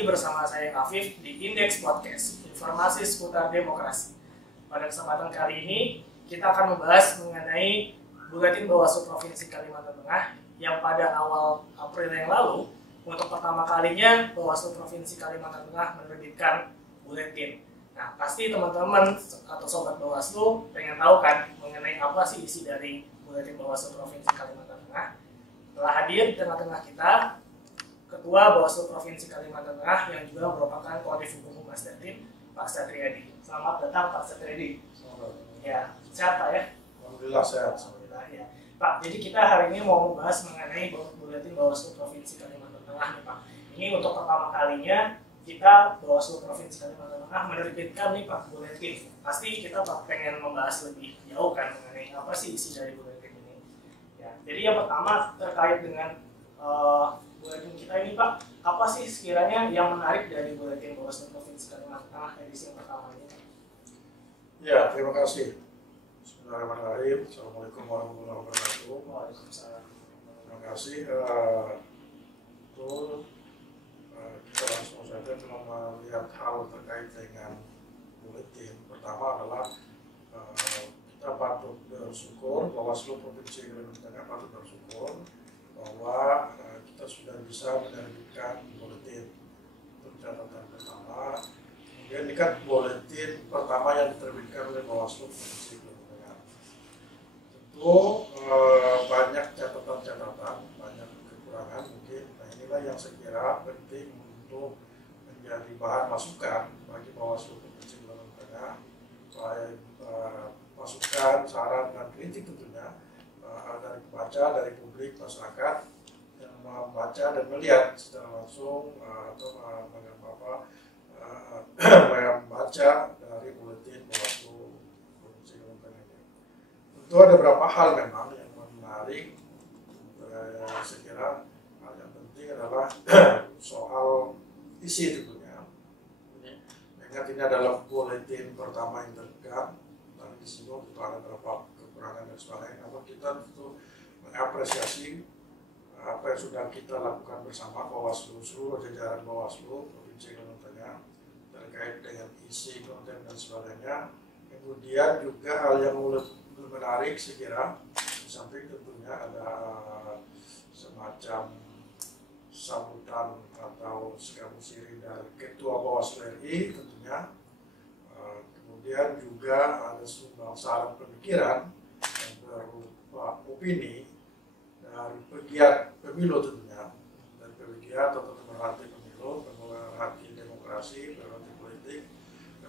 lagi bersama saya Afif di Indeks Podcast, informasi seputar demokrasi. Pada kesempatan kali ini, kita akan membahas mengenai Buletin Bawaslu Provinsi Kalimantan Tengah yang pada awal April yang lalu, untuk pertama kalinya Bawaslu Provinsi Kalimantan Tengah menerbitkan buletin. Nah, pasti teman-teman atau sobat Bawaslu pengen tahu kan mengenai apa sih isi dari Buletin Bawaslu Provinsi Kalimantan Tengah. Telah hadir di tengah-tengah kita Ketua Bawaslu Provinsi Kalimantan Tengah yang juga merupakan Koordinator Hukum Humas Tertib, Pak Satriadi. Selamat datang Pak Satriadi. Ya, sehat Pak ya? Alhamdulillah sehat. Alhamdulillah ya. Pak, jadi kita hari ini mau membahas mengenai Buletin Bawaslu Provinsi Kalimantan Tengah nih Pak. Ini untuk pertama kalinya kita Bawaslu Provinsi Kalimantan Tengah menerbitkan nih Pak buletin. Pasti kita Pak pengen membahas lebih jauh kan mengenai apa sih isi dari buletin ini. Ya, jadi yang pertama terkait dengan buletin kita ini Pak, apa sih sekiranya yang menarik dari Buletin Bawaslu Provinsi Kalimantan Tengah edisi yang pertama ini? Ya, terima kasih. Bismillahirrahmanirrahim. Assalamualaikum warahmatullahi wabarakatuh. Waalaikumsalam. Terima kasih. Kita langsung saja telah melihat hal terkait dengan buletin. Pertama adalah kita patut bersyukur, Bawaslu Provinsi Kalimantan Tengah patut bersyukur bahwa kita sudah bisa menerbitkan buletin. Itu catatan pertama. Kemudian ini kan buletin pertama yang diterbitkan oleh Bawaslu Provinsi Kalimantan Tengah. Tentu banyak catatan-catatan, banyak kekurangan mungkin. Nah, inilah yang saya kira penting untuk menjadi bahan masukan bagi Bawaslu Provinsi Kalimantan Tengah, baik masukan, saran, dan kritik tentunya dari pembaca, dari publik, masyarakat yang membaca dan melihat secara langsung atau membaca dari buletin Bawaslu Provinsi Kalimantan Tengah. Tentu ada beberapa hal memang yang menarik. Saya kira hal yang penting adalah soal isi tentunya. Ingat ini adalah buletin pertama yang terbitkan. Tadi disinggung itu ada beberapa kekurangan dan sebagainya. Namun kita tentu mengapresiasi apa yang sudah kita lakukan bersama Bawaslu, seluruh jajaran Bawaslu Provinsi Kalimantan Tengah terkait dengan isi, konten dan sebagainya. Kemudian juga hal yang lebih menarik saya kira, di samping tentunya ada semacam sambutan atau sekamu siri dari Ketua Bawaslu RI tentunya. Kemudian juga ada sumbang saran pemikiran yang berupa opini dari pegiat pemilu tentunya, dari pegiat atau pemerhati pemilu, pemerhati demokrasi, pemerhati politik,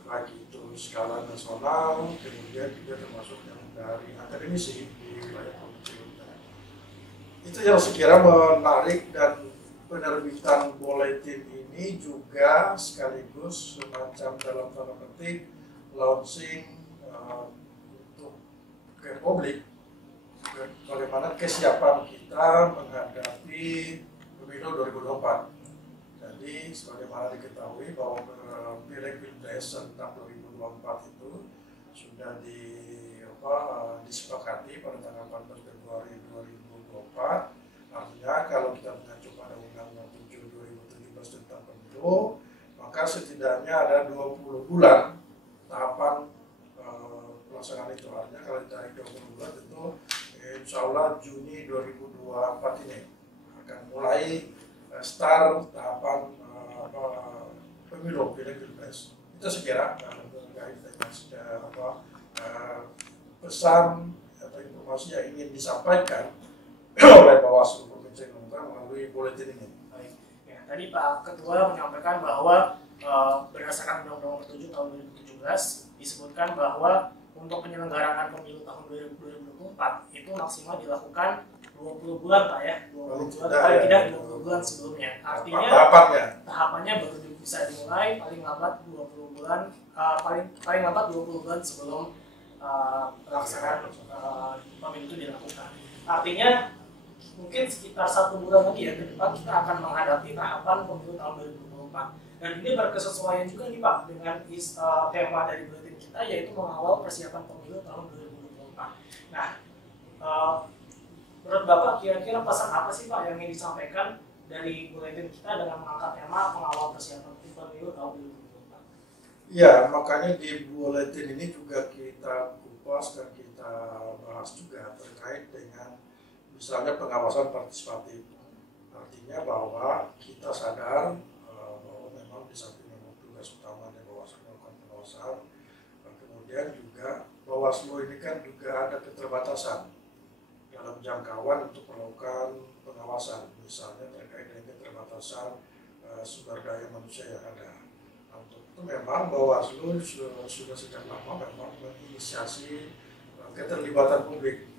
baik itu skala nasional, kemudian juga termasuk yang dari akademisi di wilayah provinsi Kalimantan. Itu yang sekira menarik, dan penerbitan buletin ini juga sekaligus semacam dalam tanda petik launching untuk ke publik bagaimana kesiapan kita menghadapi pemilu 2024. Jadi sebagaimana diketahui bahwa pileg pilpres tentang 2024 itu sudah disepakati pada tanggal 14 Februari 2024. Artinya kalau kita mengacu pada Undang-Undang 7 2017 tentang pemilu, maka setidaknya ada 20 bulan tahapan pelaksanaan itu. Artinya kalau ditarik 20 bulan tentu insya Allah Juni 2024 ini akan mulai start tahapan pemilu pileg pilpres. Itu sekira terkait dengan pesan atau informasi yang ingin disampaikan oleh Bawaslu Provinsi Kalimantan melalui buletin ini. Baik. Ya, tadi Pak Ketua menyampaikan bahwa berdasarkan Undang-Undang 7 tahun 2017 disebutkan bahwa untuk penyelenggaraan pemilu tahun 2024 itu maksimal dilakukan 20 bulan Pak ya, 20 bulan paling tidak 20 bulan sebelumnya. Artinya tahapannya baru bisa dimulai paling lambat 20 bulan paling lambat 20 bulan sebelum pelaksanaan pemilu itu dilakukan. Artinya mungkin sekitar 1 bulan lagi ya ke depan kita akan menghadapi tahapan pemilu tahun 2024. Dan ini berkesesuaian juga nih Pak dengan tema dari buletin kita, yaitu mengawal persiapan pemilu tahun 2024. Nah, menurut Bapak kira-kira pesan apa sih Pak yang ingin disampaikan dari buletin kita dengan mengangkat tema pengawal persiapan pemilu tahun 2024. Ya, makanya di buletin ini juga kita kupas dan kita bahas juga terkait dengan misalnya pengawasan partisipatif. Artinya bahwa kita sadar bahwa memang di samping tugas utama dari Bawaslu melakukan pengawasan, kemudian juga Bawaslu ini kan juga ada keterbatasan dalam jangkauan untuk melakukan pengawasan, misalnya terkait dengan keterbatasan sumber daya manusia yang ada. Untuk itu memang Bawaslu sudah sejak lama memang menginisiasi keterlibatan publik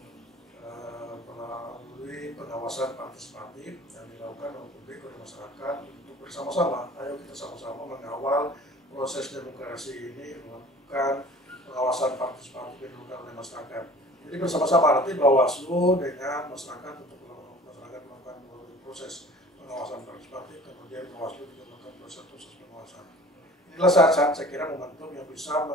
melalui pengawasan partisipatif yang dilakukan oleh publik oleh masyarakat untuk bersama-sama, ayo kita sama-sama mengawal proses demokrasi ini, melakukan pengawasan partisipatif yang dilakukan oleh masyarakat. Jadi bersama-sama nanti Bawaslu dengan masyarakat untuk masyarakat melakukan proses pengawasan partisipatif, kemudian Bawaslu juga melakukan proses pengawasan. Inilah saat-saat saya kira momentum yang bisa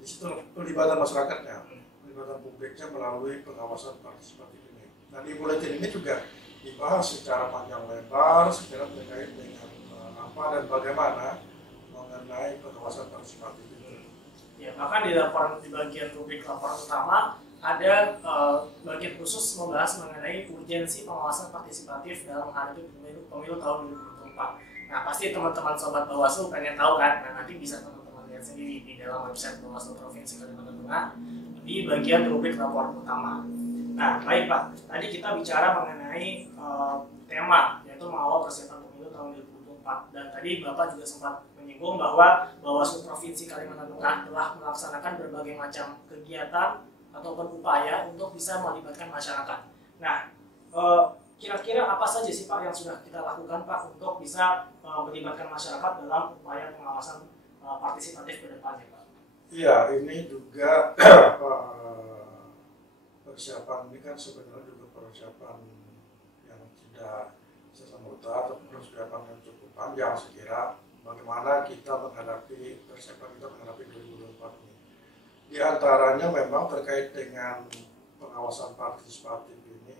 di situ pelibatan masyarakatnya, pelibatan publiknya melalui pengawasan partisipatif ini. Nah di buletin ini juga dibahas secara panjang lebar sekira terkait dengan apa dan bagaimana mengenai pengawasan partisipatif itu. Ya, bahkan di laporan di bagian rubrik laporan utama ada bagian khusus membahas mengenai urgensi pengawasan partisipatif dalam menghadapi pemilu tahun 2024. Nah, pasti teman-teman sobat Bawaslu pengen tahu kan? Nah, nanti bisa teman-teman lihat sendiri di dalam website Bawaslu Provinsi Kalimantan Tengah di bagian rubrik laporan utama. Nah, baik Pak, tadi kita bicara mengenai tema yaitu mengawal persiapan pemilu tahun 2024 dan tadi Bapak juga sempat menyinggung bahwa Bawaslu Provinsi Kalimantan Tengah telah melaksanakan berbagai macam kegiatan ataupun upaya untuk bisa melibatkan masyarakat. Nah, kira-kira apa saja sih Pak yang sudah kita lakukan Pak untuk bisa melibatkan masyarakat dalam upaya pengawasan partisipatif ke depannya Pak? Iya, ini juga persiapan ini kan sebenarnya juga persiapan yang tidak serta-merta atau persiapan yang cukup panjang sekira bagaimana kita menghadapi persiapan kita menghadapi 2024 ini. Di antaranya memang terkait dengan pengawasan partisipatif ini.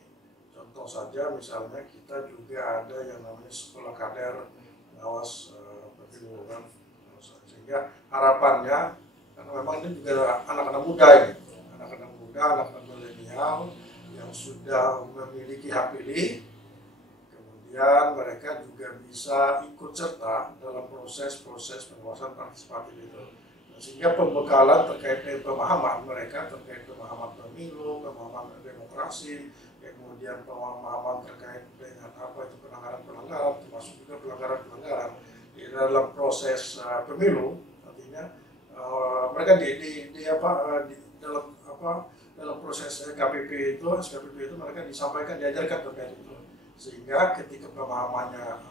Contoh saja misalnya kita juga ada yang namanya sekolah kader pengawas pemilu kan. Sehingga harapannya karena memang ini juga anak-anak muda ini, anak-anak muda, anak-anak milenial yang sudah memiliki hak pilih, kemudian mereka juga bisa ikut serta dalam proses-proses pengawasan partisipatif itu. Sehingga pembekalan terkait dengan pemahaman mereka terkait pemahaman pemilu, pemahaman demokrasi, kemudian pemahaman terkait dengan apa itu pelanggaran-pelanggaran, termasuk juga pelanggaran-pelanggaran di dalam proses pemilu. Artinya mereka dalam proses KPP itu, SKPP itu mereka disampaikan, diajarkan terkait itu. Sehingga ketika pemahamannya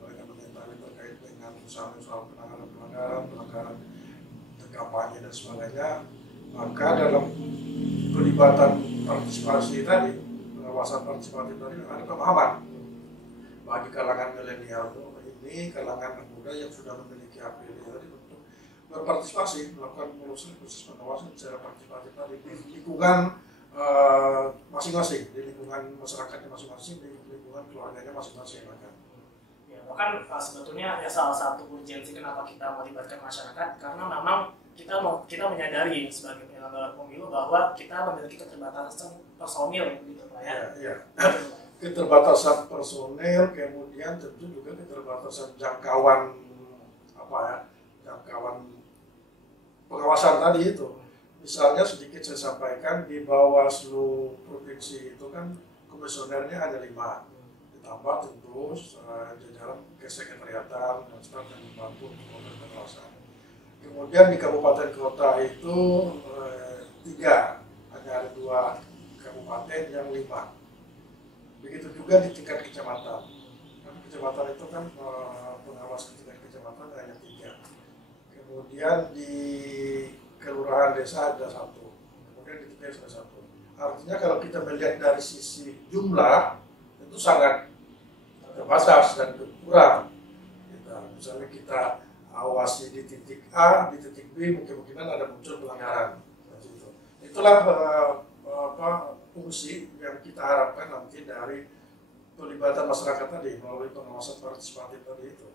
mereka mengetahui terkait dengan misalnya soal pelanggaran kampanye dan sebagainya, maka dalam pelibatan partisipasi tadi, pengawasan partisipatif tadi ada pemahaman bagi kalangan milenial ini, kalangan muda yang sudah memiliki hak pilih tadi untuk berpartisipasi melakukan proses pengawasan secara partisipatif tadi di lingkungan masing-masing, di lingkungan masyarakatnya masing-masing, di lingkungan keluarganya masing-masing. Bahkan sebetulnya ya salah satu urgensi kenapa kita melibatkan masyarakat karena memang kita menyadari sebagai penyelenggara pemilu bahwa kita memiliki keterbatasan personil gitu Pak ya. Iya. Keterbatasan personil, kemudian tentu juga keterbatasan jangkauan jangkauan pengawasan tadi itu. Misalnya sedikit saya sampaikan di Bawaslu provinsi itu kan komisionernya hanya 5. Ditambah tentu jajaran kesekretariatan dan staf yang membantu untuk melakukan pengawasan. Kemudian di kabupaten kota itu 3, hanya ada 2 kabupaten yang 5. Begitu juga di tingkat kecamatan. Karena kecamatan itu kan pengawas tingkat kecamatan hanya 3. Kemudian di kelurahan desa ada 1. Kemudian di TPS ada 1. Artinya kalau kita melihat dari sisi jumlah itu sangat terbatas dan kurang. Misalnya kita awasi di titik A, di titik B, mungkin-mungkinan ada muncul pelanggaran. Itulah fungsi yang kita harapkan nanti dari pelibatan masyarakat tadi melalui pengawasan partisipatif tadi itu.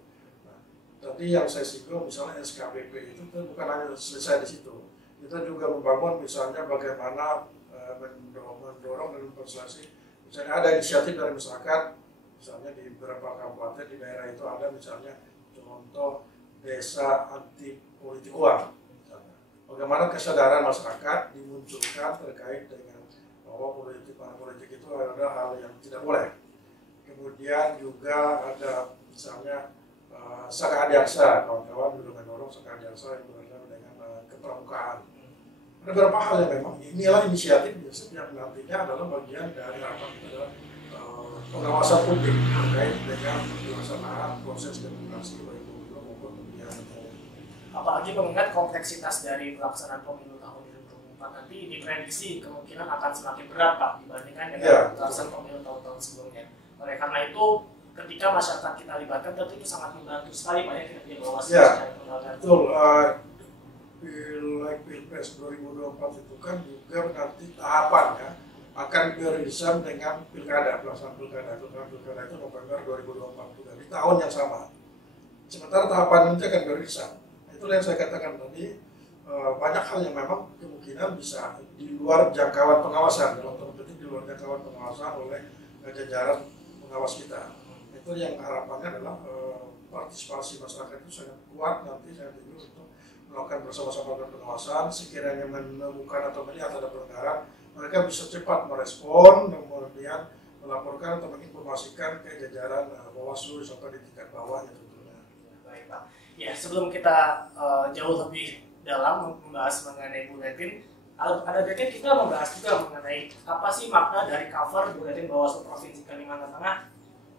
Nah, tadi yang saya singgung misalnya SKPP itu bukan hanya selesai di situ. Kita juga membangun misalnya bagaimana mendorong dan memfasilitasi. Misalnya ada inisiatif dari masyarakat, misalnya di beberapa kabupaten di daerah itu ada misalnya contoh desa anti politik uang. Misalnya. Bagaimana kesadaran masyarakat dimunculkan terkait dengan bahwa politik itu adalah hal yang tidak boleh. Kemudian juga ada misalnya Saka Adiaksa, kawan-kawan dulu mendorong Saka Adiaksa yang berkaitan dengan kepramukaan. Ada beberapa hal yang memang inilah inisiatif yang nantinya adalah bagian dari apa pengawasan publik terkait dengan pelaksanaan proses demokrasi baik pemilu maupun pemilihan. Apalagi mengingat kompleksitas dari pelaksanaan pemilu tahun 2024 nanti diprediksi kemungkinan akan semakin berat Pak dibandingkan dengan pelaksanaan pemilu tahun-tahun sebelumnya. Oleh karena itu, ketika masyarakat kita libatkan tentu itu sangat membantu sekali Pak ya kita Bawaslu secara pengawasan. Betul. Pilpres 2024 itu kan juga nanti tahapannya akan beririsan dengan pilkada, pelaksanaan pilkada itu November 2024 juga di tahun yang sama. Sementara tahapan ini akan beririsan. Itulah yang saya katakan tadi, banyak hal yang memang kemungkinan bisa di luar jangkauan pengawasan, dalam tanda petik di luar jangkauan pengawasan oleh jajaran pengawas kita. Itu yang harapannya adalah partisipasi masyarakat itu sangat kuat nanti sangat tinggi untuk melakukan bersama-sama dengan pengawasan. Sekiranya menemukan atau melihat ada pelanggaran, mereka bisa cepat merespon dan kemudian melaporkan atau menginformasikan ke jajaran Bawaslu sampai di tingkat bawahnya tentunya. Baik Pak. Ya sebelum kita jauh lebih dalam membahas mengenai buletin, ada baiknya kita membahas juga mengenai apa sih makna dari cover buletin Bawaslu Provinsi Kalimantan Tengah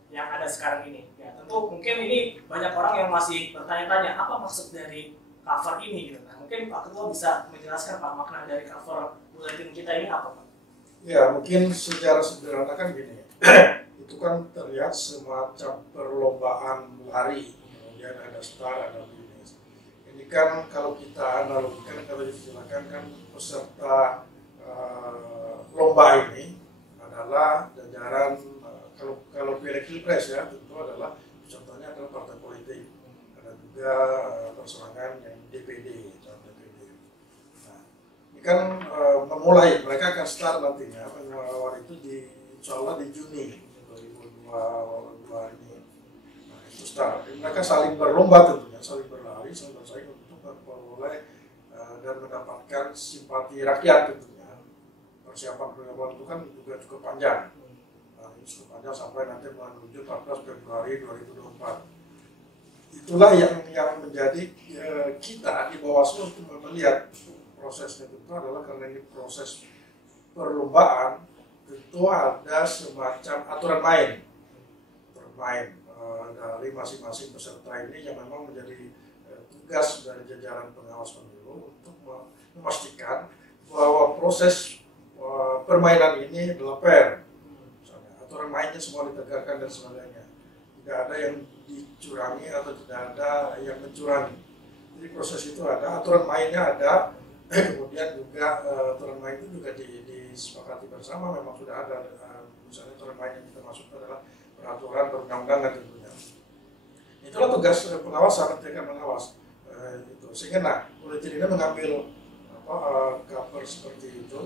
yang ada sekarang ini. Ya tentu mungkin ini banyak orang yang masih bertanya-tanya apa maksud dari cover ini gitu. Nah, mungkin Pak Ketua bisa menjelaskan Pak makna dari cover buletin kita ini apa Pak? Ya mungkin secara sederhana kan gini, itu kan terlihat semacam perlombaan lari, kemudian ada start, ada finish. Ini kan kalau kita analogikan, kalau disilakan kan peserta lomba ini adalah jajaran kalau pilpres ya tentu adalah contohnya adalah partai politik. Juga perseorangan yang DPD, Nah, ini kan memulai, mereka akan start nantinya mengawal itu insya Allah di Juni 2022 ini. Nah, itu start. Mereka saling berlomba tentunya, saling berlari, saling bersaing untuk memperoleh dan mendapatkan simpati rakyat tentunya. Persiapan itu kan juga cukup panjang. Nah, ini cukup panjang sampai nanti menuju 14 Februari 2024. Itulah yang menjadi kita di Bawaslu untuk melihat prosesnya itu adalah karena ini proses perlombaan tentu ada semacam aturan main dari masing-masing peserta ini yang memang menjadi tugas dari jajaran pengawas pemilu untuk memastikan bahwa proses permainan ini adalah fair. Misalnya, aturan mainnya semua ditegakkan dan sebagainya. Tidak ada yang dicurangi atau tidak ada yang mencurangi. Jadi proses itu ada, aturan mainnya ada, kemudian juga aturan main itu juga disepakati bersama. Memang sudah ada, misalnya aturan main yang kita masuk adalah peraturan perundang-undangan tentunya. Itulah tugas pengawasan, ketika mengawas itu. Sehingga nah, buletin ini mengambil cover seperti itu,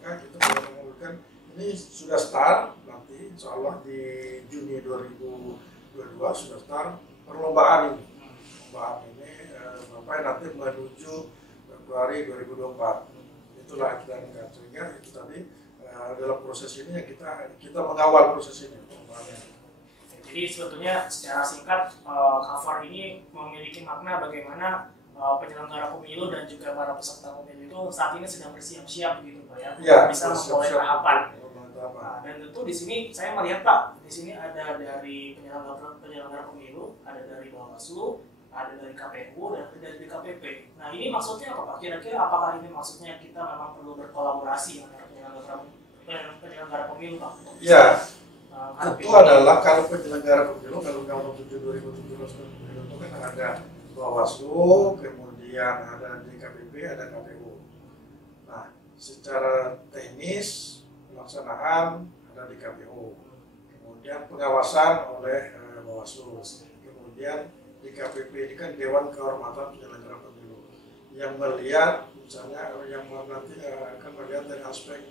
maka kita boleh mengumpulkan ini sudah start nanti, insya Allah di Juni 2022 sudah start perlombaan ini. Perlombaan ini sampai nanti menuju Februari 2024. Itulah kita ingat. Sehingga itu tadi dalam proses ini yang kita mengawal proses ini. Jadi sebetulnya secara singkat cover ini memiliki makna bagaimana penyelenggara pemilu dan juga para peserta pemilu itu saat ini sedang bersiap-siap gitu Pak ya, bisa memulai tahapan. Nah, dan tentu di sini saya melihat Pak, di sini ada dari penyelenggara pemilu, ada dari Bawaslu, ada dari KPU, dan ada dari DKPP. Nah ini maksudnya apa Pak? Kira-kira apakah ini maksudnya kita memang perlu berkolaborasi antara penyelenggara pemilu Pak? Ya, itu adalah kalau penyelenggara pemilu, kalau Undang-Undang 7 2017 itu kan ada Bawaslu, kemudian ada DKPP, ada KPU. Nah, secara teknis pelaksanaan ada di KPU, kemudian pengawasan oleh Bawaslu, kemudian DKPP ini kan Dewan Kehormatan Penyelenggara Pemilu yang melihat misalnya yang nanti akan melihat dari aspek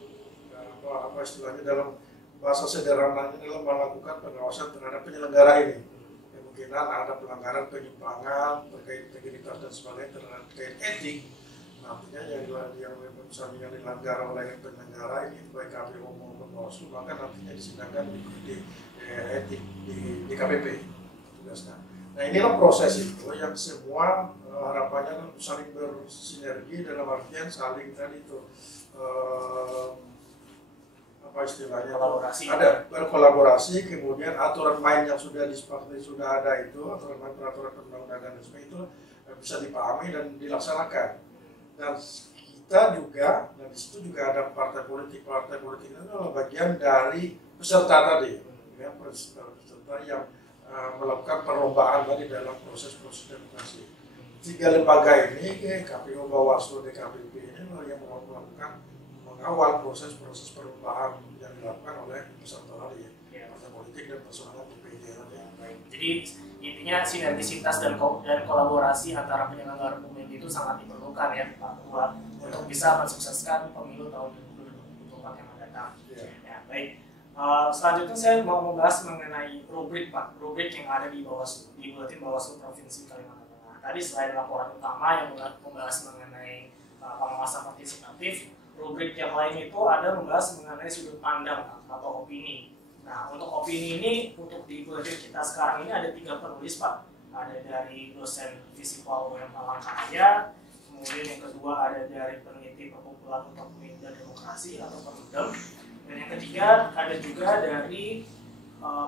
apa istilahnya dalam bahasa sederhananya dalam melakukan pengawasan terhadap penyelenggara ini. Kemungkinan ada pelanggaran penyimpangan terkait integritas dan sebagainya terkait etik. Artinya yang misalnya yang dilanggar oleh penyelenggara ini baik KPU maupun Bawaslu, maka nantinya disidangkan di etik di KPP tugasnya. Nah inilah proses itu yang semua harapannya saling bersinergi dalam artian saling tadi itu apa istilahnya ada berkolaborasi, kemudian aturan main yang sudah disepakati sudah ada itu aturan main peraturan perundang-undangan dan sebagainya itu bisa dipahami dan dilaksanakan. Dan kita juga, dan di situ juga ada partai politik itu adalah bagian dari peserta tadi, ya, peserta yang melakukan perlombaan tadi dalam proses-proses demokrasi. Tiga lembaga ini, KPU, Bawaslu, DKPP ini yang melakukan mengawal proses-proses perlombaan yang dilakukan oleh peserta tadi, ya, partai politik dan personal PPJ tadi. Jadi intinya sinergisitas dan kolaborasi antara penyelenggara pemilu itu sangat diperlukan ya Pak Ketua untuk bisa mensukseskan pemilu tahun 2024 yang mendatang. Ya, baik. Selanjutnya saya mau membahas mengenai rubrik Pak, rubrik yang ada di Bawaslu, di Buletin Bawaslu Provinsi Kalimantan Tengah. Tadi selain laporan utama yang membahas mengenai pengawasan partisipatif, rubrik yang lain itu ada membahas mengenai sudut pandang atau opini. Nah, untuk opini ini, untuk di buletin kita sekarang ini ada 3 penulis Pak. Ada dari dosen Visipol UM Palangkaraya, kemudian yang kedua ada dari peneliti Perkumpulan untuk Pemilu dan Demokrasi atau Perludem, dan yang ketiga ada juga dari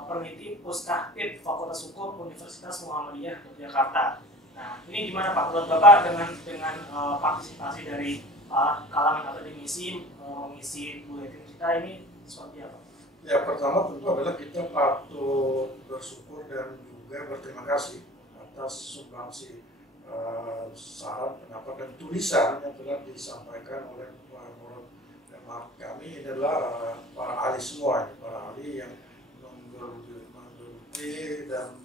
peneliti Puskahpit Fakultas Hukum Universitas Muhammadiyah Yogyakarta. Nah, ini gimana Pak? Menurut Bapak dengan partisipasi dari kalangan akademisi mengisi buletin kita ini seperti apa? Ya, pertama tentu adalah kita patut bersyukur dan juga berterima kasih atas sumbangsi saran, pendapat dan tulisan yang telah disampaikan oleh menurut kami adalah para ahli semua, para ahli yang menggeluti dan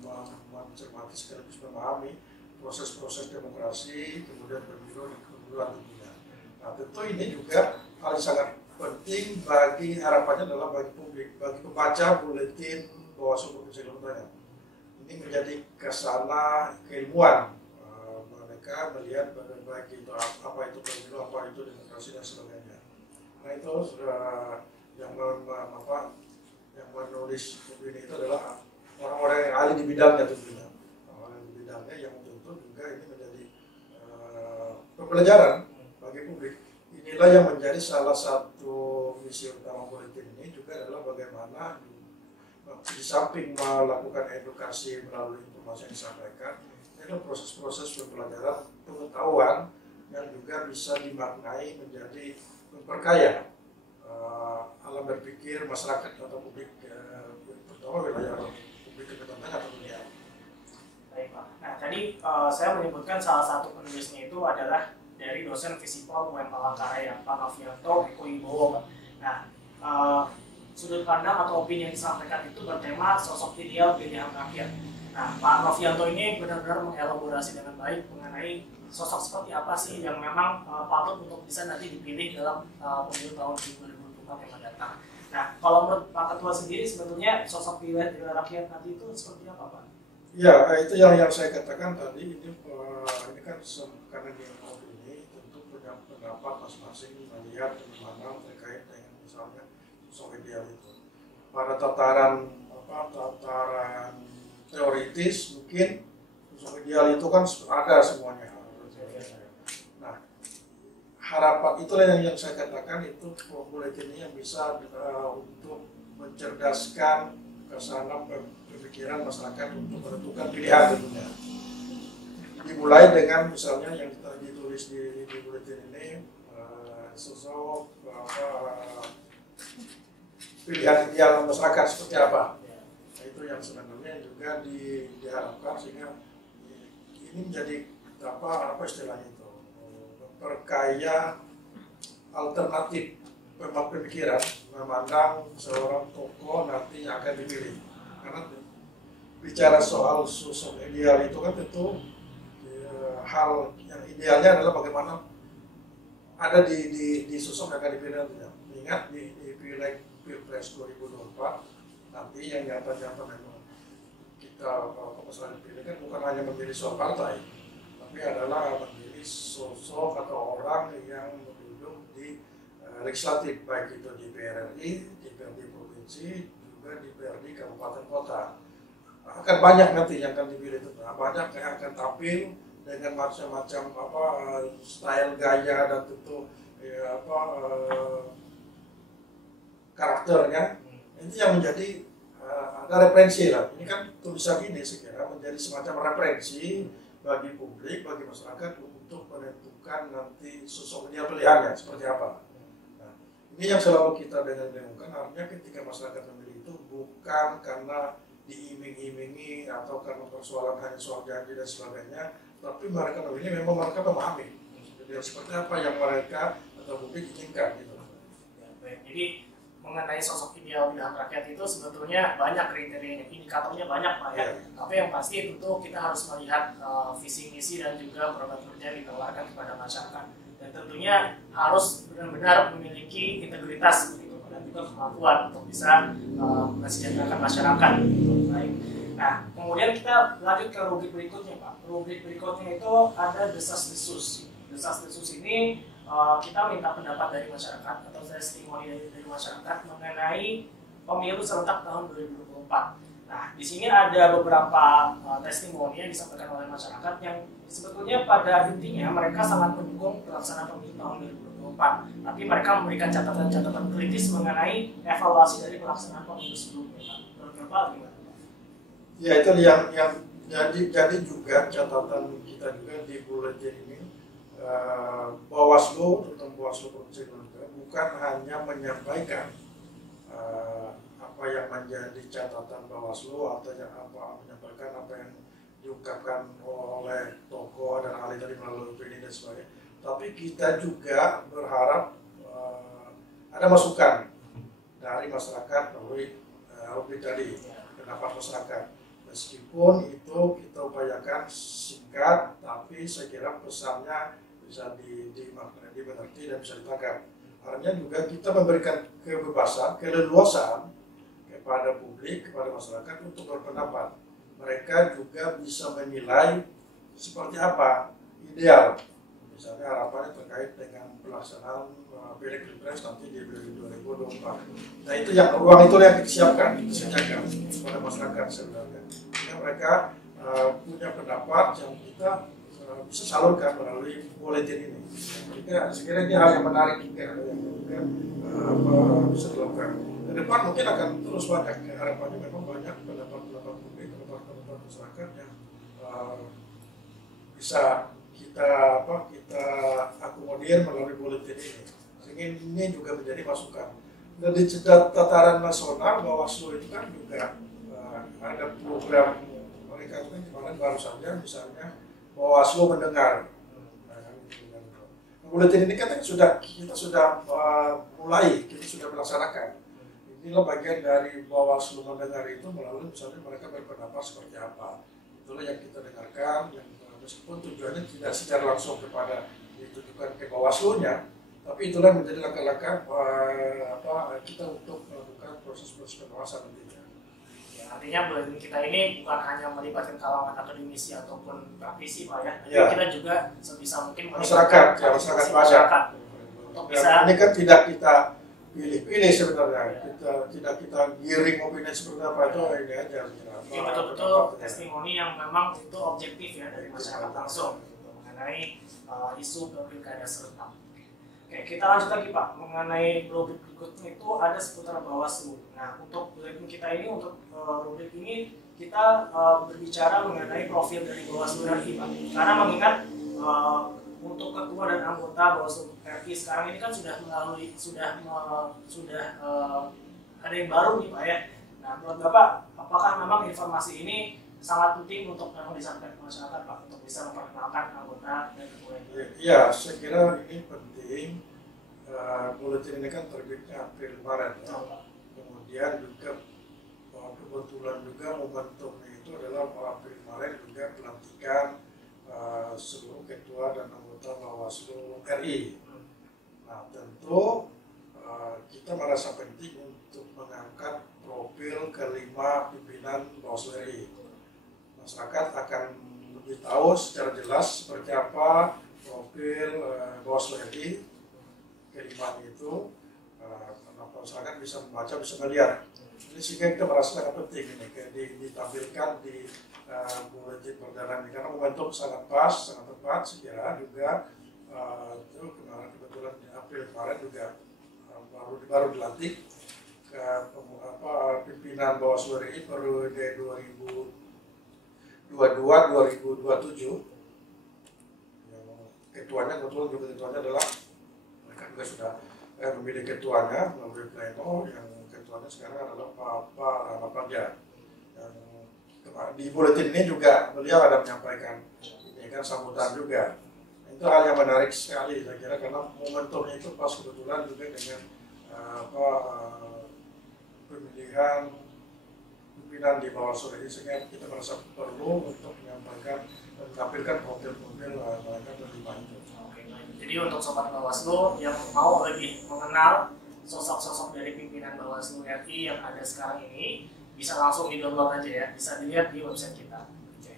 mencermati sekaligus memahami proses-proses demokrasi, kemudian pemilu dan kemudian tentunya. Nah, tentu ini juga hal yang sangat penting bagi harapannya adalah bagi publik, bagi pembaca buletin Bawaslu Provinsi Kalimantan Tengah. Ini menjadi kesana keilmuan, mereka melihat baik itu apa itu pemilu, apa itu demokrasi dan sebagainya. Nah itu yang menulis opini itu adalah orang-orang yang ahli di bidangnya tentunya, orang di bidangnya yang tentu juga ini menjadi pembelajaran bagi publik. Inilah yang menjadi salah satu misi utama buletin ini juga adalah bagaimana di samping melakukan edukasi melalui informasi yang disampaikan, ini adalah proses-proses pembelajaran pengetahuan yang juga bisa dimaknai menjadi memperkaya alam berpikir masyarakat atau publik, terutama wilayah publik Kalimantan Tengah tentunya. Baik Pak. Nah tadi saya menyebutkan salah satu penulisnya itu adalah dari dosen Visipol UM Palangkaraya, Pak Novianto Eko Wibowo, Pak. Nah, sudut pandang atau opini yang disampaikan itu bertema sosok ideal pilihan rakyat. Nah, Pak Novianto ini benar-benar mengelaborasi dengan baik mengenai sosok seperti apa sih yang memang patut untuk bisa nanti dipilih dalam pemilu tahun 2024 yang mendatang. Nah, kalau menurut Pak Ketua sendiri sebetulnya sosok pilihan rakyat nanti itu seperti apa, Pak? Ya, itu yang saya katakan tadi, ini kan karena di ini tentu punya pendapat masing-masing melihat dan memandang terkait dengan misalnya sosok ideal itu. Pada tataran teoritis mungkin sosok ideal itu kan ada semuanya. Nah, harapan itulah yang saya katakan itu buletin ini yang bisa untuk mencerdaskan kesana pemikiran masyarakat untuk menentukan pilihan tentunya. Dimulai dengan misalnya yang ditulis di buletin ini sosok pilihan ideal masyarakat seperti apa. Nah, itu yang sebenarnya juga diharapkan sehingga ini menjadi apa istilahnya itu memperkaya alternatif pemikiran memandang seorang tokoh nanti yang akan dipilih. Karena bicara soal sosok ideal itu kan tentu hal yang idealnya adalah bagaimana ada di sosok yang akan dipilih nantinya. Ingat di pileg Pilpres 2024 nanti yang nyata-nyata memang kita masalah dipilih kan bukan hanya memilih soal partai, tapi adalah memilih sosok atau orang yang duduk di legislatif, baik itu di PRRI, DPRD provinsi, juga di DPRD kabupaten kota. Akan banyak nanti yang akan dipilih itu, banyak yang akan tampil dengan macam-macam style gaya dan tentu karakternya. Ini yang menjadi ada referensi lah. Ini kan tulisan ini saya kira menjadi semacam referensi bagi publik, bagi masyarakat untuk menentukan nanti sosok dia pilihannya seperti apa. Nah, ini yang selalu kita dengar-dengarkan, artinya ketika masyarakat memilih itu bukan karena diiming-imingi atau karena persoalan hanya soal janji dan sebagainya, tapi mereka memilih memang mereka memahami seperti apa yang mereka atau publik inginkan gitu. Ya, baik. Jadi mengenai sosok ideal pilihan rakyat itu sebetulnya banyak kriterianya, indikatornya banyak Pak ya. Tapi yang pasti tentu kita harus melihat visi misi dan juga program kerja yang ditawarkan kepada masyarakat. Dan tentunya harus benar-benar memiliki integritas gitu, dan juga kemampuan untuk bisa mensejahterakan masyarakat. Gitu. Baik. Nah, kemudian kita lanjut ke rubrik berikutnya Pak. Rubrik berikutnya itu ada desas-desus. Desas-desus ini kita minta pendapat dari masyarakat atau testimoni dari masyarakat mengenai pemilu serentak tahun 2024. Nah, di sini ada beberapa testimoni yang disampaikan oleh masyarakat yang sebetulnya pada intinya mereka sangat mendukung pelaksanaan pemilu tahun 2024. Tapi mereka memberikan catatan-catatan kritis mengenai evaluasi dari pelaksanaan pemilu sebelumnya. Menurut Bapak gimana? Ya, itu yang jadi juga catatan kita juga di buletin ini. Bawaslu, terutama Bawaslu Provinsi Indonesia, bukan hanya menyampaikan apa yang menjadi catatan Bawaslu atau menyampaikan apa yang diungkapkan oleh tokoh dan ahli tadi melalui opini dan sebagainya, tapi kita juga berharap ada masukan dari masyarakat melalui opini tadi, pendapat masyarakat. Meskipun itu kita upayakan singkat, tapi saya kira pesannya bisa dimengerti dan bisa ditangkap. Artinya juga kita memberikan kebebasan, keleluasan kepada publik, kepada masyarakat untuk berpendapat. Mereka juga bisa menilai seperti apa ideal. Misalnya harapannya terkait dengan pelaksanaan pileg Pilpres nanti di 2024. Nah, itu yang ruang itu yang disiapkan, disediakan kepada masyarakat sebenarnya. Sehingga mereka punya pendapat yang kita bisa salurkan melalui buletin ini. Saya kira ini hal yang menarik juga yang juga bisa dilakukan. Ke depan mungkin akan terus banyak, harapannya memang banyak pendapat-pendapat publik, pendapat-pendapat masyarakat yang bisa kita akomodir melalui buletin ini. Sehingga ini juga menjadi masukan. Dan di tataran nasional, Bawaslu itu kan juga ada program mereka kan kemarin baru saja misalnya Bawaslu mendengar. Buletin ini kan kita sudah mulai, kita sudah melaksanakan. Inilah bagian dari Bawaslu mendengar itu melalui misalnya mereka berpendapat seperti apa. Itulah yang kita dengarkan, yang meskipun tujuannya tidak secara langsung kepada ditujukan ke Bawaslu-nya, tapi itulah menjadi langkah-langkah kita untuk melakukan proses-proses pengawasan nantinya. Artinya buletin kita ini bukan hanya melibatkan kalangan akademisi ataupun praktisi Pak ya, ya. Kita juga sebisa mungkin masyarakat banyak. Untuk bisa ini kan tidak kita pilih-pilih sebenarnya, tidak kita giring opini seperti apa itu ini aja. Ini betul-betul testimoni yang memang itu objektif ya dari masyarakat langsung mengenai isu pilkada serentak. Oke, kita lanjut lagi Pak, mengenai rubrik berikutnya itu ada seputar Bawaslu. Nah, untuk buletin kita ini, untuk rubrik ini kita berbicara mengenai profil dari Bawaslu RI Pak. Karena mengingat untuk ketua dan anggota Bawaslu RI sekarang ini kan sudah ada yang baru nih Pak ya. Nah, menurut Bapak, apakah memang informasi ini sangat penting untuk memang disampaikan ke masyarakat Pak, untuk bisa memperkenalkan anggota dan ketua? Ya, saya kira ini penting buletin ini kan terbitnya April kemarin ya. Kemudian juga kebetulan juga momentumnya itu adalah April kemarin juga pelantikan seluruh ketua dan anggota Bawaslu RI. Nah tentu kita merasa penting untuk mengangkat profil kelima pimpinan Bawaslu RI. Masyarakat akan lebih tahu secara jelas seperti apa profil Bawaslu RI kelima itu, masyarakat bisa membaca, bisa melihat. Ini sehingga kita merasa sangat penting ini ditampilkan di buletin perdana ini karena momentum sangat pas, sangat tepat sekira juga. Itu kebetulan di April kemarin juga baru dilantik pimpinan Bawaslu RI periode 2022-2027. Ketuanya kebetulan juga ketuanya adalah mereka juga sudah memilih ketuanya melalui pleno, yang ketuanya sekarang adalah Pak Rahmat Bagja. Di buletin ini juga beliau ada menyampaikan ini kan sambutan juga. Itu hal yang menarik sekali saya kira karena momentumnya itu pas kebetulan juga dengan pemilihan pimpinan di Bawaslu RI, sehingga kita merasa perlu untuk menyampaikan dan menampilkan profil-profil mereka berlima itu. Jadi untuk sobat Bawaslu yang mau lebih mengenal sosok-sosok dari pimpinan Bawaslu RI yang ada sekarang ini, bisa langsung di-download aja ya, bisa dilihat di website kita. Oke.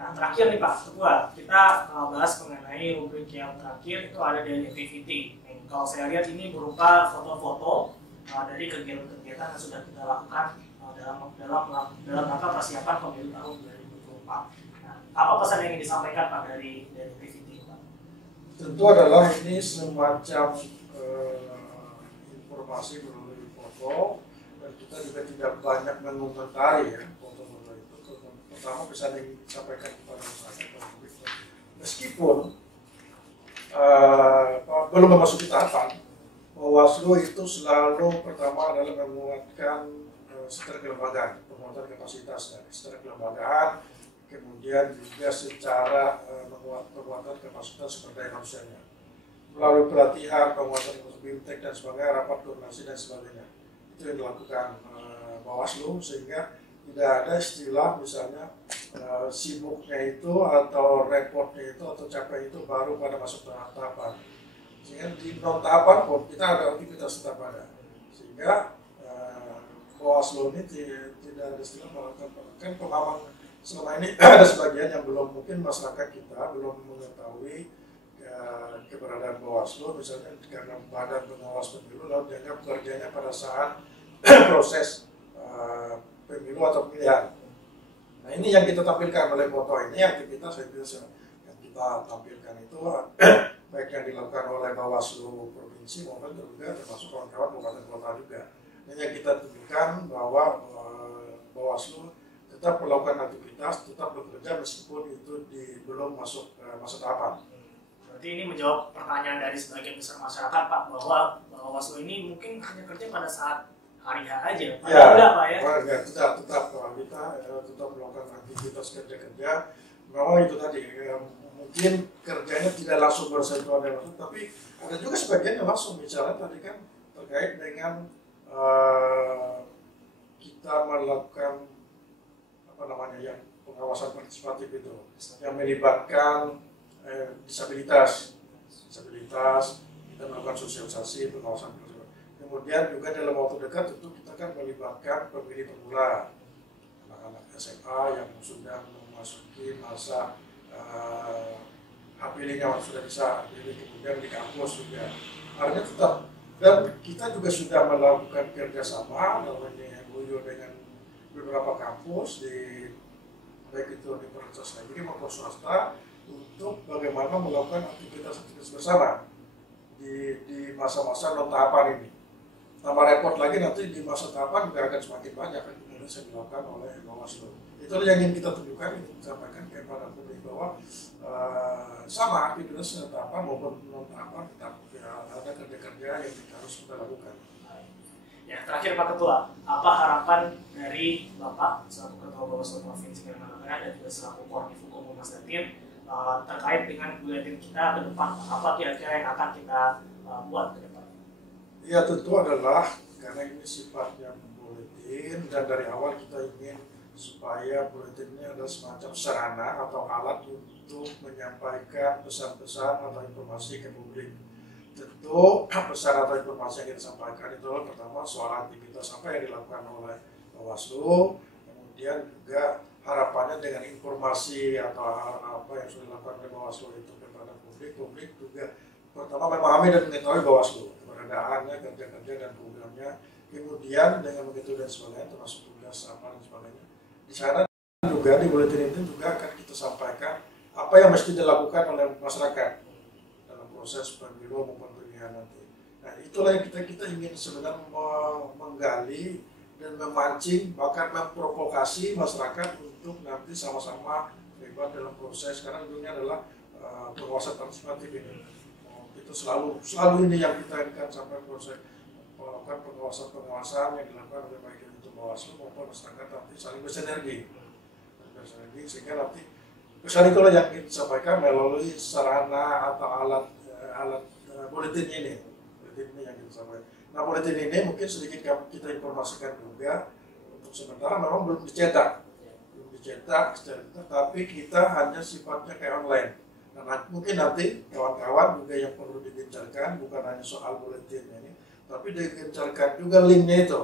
Nah terakhir nih Pak Ketua, kita bahas mengenai rubrik yang terakhir, itu ada dari activity. Kalau saya lihat ini berupa foto-foto dari kegiatan-kegiatan yang sudah kita lakukan dalam rangka persiapan pemilu tahun 2024. Nah, apa pesan yang ingin disampaikan Pak dari activity Pak? Tentu adalah ini semacam informasi melalui foto, dan kita juga tidak banyak mengomentari ya foto-foto itu. Pertama pesan yang disampaikan kepada masyarakat meskipun belum memasuki tahapan, Bawaslu itu selalu pertama adalah menguatkan secara kelembagaan, penguatan kapasitas secara kelembagaan, kemudian juga secara penguatan kapasitas sumber daya manusianya melalui pelatihan, penguatan bimtek dan sebagainya, rapat koordinasi dan sebagainya. Itu yang dilakukan Bawaslu, sehingga tidak ada istilah misalnya sibuknya itu atau repotnya itu atau capek itu baru pada masuk tahapan. Sehingga di non tahapan pun kita ada aktivitas tetap ada, sehingga Bawaslu ini tidak ada istilah melakukan pengalaman. Selama ini ada sebagian yang belum, mungkin masyarakat kita belum mengetahui keberadaan Bawaslu, misalnya karena badan pengawas pemilu lalu dianggap kerjanya pada saat proses pemilu atau pemilihan. Nah ini yang kita tampilkan oleh foto ini, aktivitas yang kita tampilkan itu baik yang dilakukan oleh Bawaslu provinsi maupun juga termasuk kawan-kawan kabupaten kota juga. Dan yang kita tunjukkan bahwa Bawaslu tetap melakukan aktivitas, tetap bekerja meskipun itu belum masuk masa tahapan. Berarti ini menjawab pertanyaan dari sebagian besar masyarakat Pak, bahwa Bawaslu ini mungkin hanya kerja pada saat hari H aja. Ya, enggak Pak ya? Tetap kita tetap melakukan aktivitas kerja. Memang itu tadi mungkin kerjanya tidak langsung bersentuhan dengan langsung, tapi ada juga sebagian yang langsung bicara tadi kan terkait dengan kita melakukan yang pengawasan partisipatif itu yang melibatkan disabilitas, kita melakukan sosialisasi pengawasan partisipatif. Kemudian juga dalam waktu dekat tentu kita akan melibatkan pemilih pemula, anak-anak SMA yang sudah memasuki masa hak pilihnya sudah bisa pilih, kemudian di kampus juga. Artinya tetap, dan kita juga sudah melakukan kerjasama namanya MOU dengan beberapa kampus di baik itu di Universitas Negeri maupun swasta untuk bagaimana melakukan aktivitas bersama di masa-masa non tahapan ini. Tambah repot lagi nanti di masa tahapan juga akan semakin banyak yang bisa dilakukan oleh Bawaslu. Itu yang ingin kita tunjukkan, ingin kita sampaikan kepada publik bahwa sama aktivitas tahapan maupun non tahapan tetap ada kerja-kerja yang harus kita lakukan. Ya, terakhir Pak Ketua, apa harapan dari Bapak selaku Ketua Bawaslu Provinsi Kalimantan Tengah dan juga selaku Koordinator Hukum Mas Datin terkait dengan buletin kita ke depan? Apa kira-kira yang akan kita buat ke depan? Ya tentu adalah karena ini sifatnya buletin dan dari awal kita ingin supaya buletin ini adalah semacam sarana atau alat untuk menyampaikan pesan-pesan atau informasi ke publik. Tentu pesan atau informasi yang kita sampaikan itu adalah pertama soal aktivitas apa yang dilakukan oleh Bawaslu, kemudian juga harapannya dengan informasi atau apa yang sudah dilakukan oleh Bawaslu itu kepada publik, publik juga pertama memahami dan mengetahui Bawaslu, keberadaannya, kerja-kerja dan programnya, kemudian dengan begitu dan sebagainya, termasuk tugas apa dan sebagainya. Di sana juga di buletin itu juga akan kita sampaikan apa yang mesti dilakukan oleh masyarakat dalam proses pemilu maupun pemilihan nanti. Nah itulah yang kita ingin sebenarnya menggali dan memancing bahkan memprovokasi masyarakat untuk nanti sama-sama terlibat dalam proses karena ujungnya adalah pengawasan partisipatif ini. Itu selalu ini yang kita inginkan sampai proses melakukan pengawasan yang dilakukan oleh baik itu Bawaslu maupun masyarakat nanti saling bersinergi sehingga nanti pesan itulah yang kita sampaikan melalui sarana atau alat buletin ini yang kita sampaikan. Nah buletin ini mungkin sedikit kita informasikan juga untuk sementara memang belum dicetak tapi kita hanya sifatnya kayak online. Nah, mungkin nanti kawan-kawan juga yang perlu digencarkan bukan hanya soal buletin ini, tapi digencarkan juga linknya itu,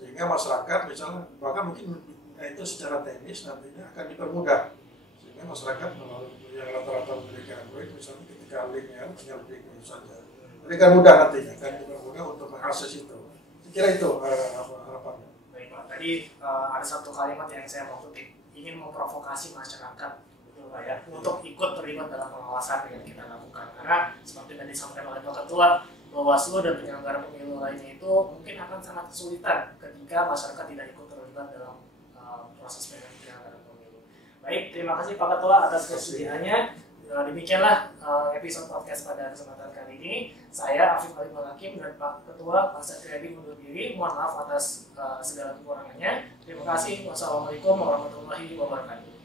sehingga masyarakat misalnya bahkan mungkin itu secara teknis nantinya akan dipermudah, sehingga masyarakat melalui yang rata-rata memiliki Android misalnya ketika linknya tinggal klik saja, jadi kan mudah nantinya, kan dipermudah untuk mengakses itu. Saya kira itu harapannya. Baik Pak, tadi ada satu kalimat yang saya mau kutip, ingin memprovokasi masyarakat ya, untuk ikut terlibat dalam pengawasan yang kita lakukan karena seperti tadi disampaikan oleh Pak Ketua, Bawaslu dan penyelenggara pemilu lainnya itu mungkin akan sangat kesulitan ketika masyarakat tidak ikut terlibat dalam proses penyelenggaraan pemilu. Baik, terima kasih Pak Ketua atas kesediaannya. Demikianlah episode podcast pada kesempatan kali ini. Saya Afif Ali Hakim dan Pak Ketua Pak Satriadi undur diri. Mohon maaf atas segala kekurangannya. Terima kasih. Wassalamualaikum warahmatullahi wabarakatuh.